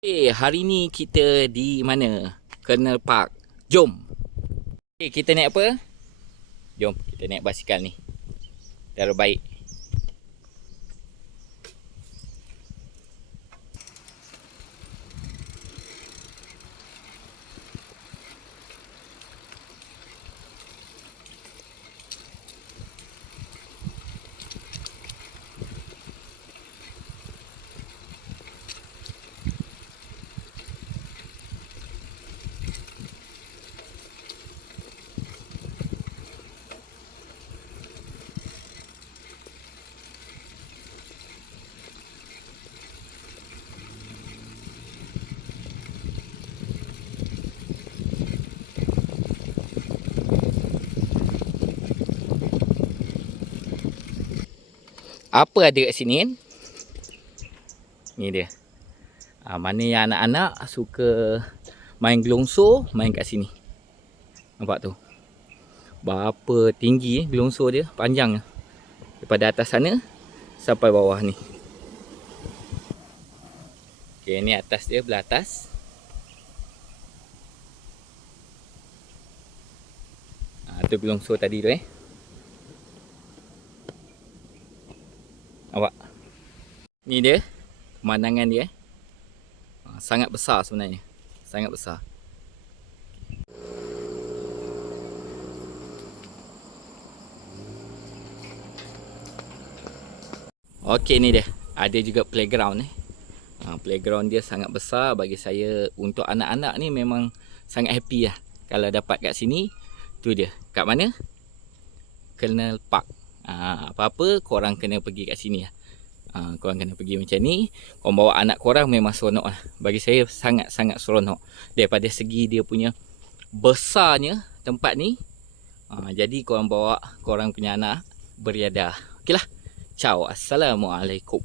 Hari ni kita di mana? Colonel Park. Jom. Kita naik apa? Jom, kita naik basikal ni. Terbaik. Apa ada kat sini kan? Ni dia. Mana yang anak-anak suka main gelongso, main kat sini. Nampak tu? Berapa tinggi gelongso dia, panjang. Daripada atas sana sampai bawah ni. Okey, ni atas dia, belah atas. Tu gelongso tadi tu Nampak? Ni dia pemandangan dia. Sangat besar sebenarnya. Sangat besar. Okey, ni dia. Ada juga playground Playground dia sangat besar. Bagi saya, untuk anak-anak ni memang sangat happy lah kalau dapat kat sini. Tu dia. Kat mana? Colonel Park. Apa-apa korang kena pergi kat sini lah. Korang kena pergi macam ni. Korang bawa anak korang memang seronok lah. Bagi saya sangat-sangat seronok. Daripada segi dia punya besarnya tempat ni. Jadi korang bawa korang punya anak beriadah. Okey lah. Ciao. Assalamualaikum.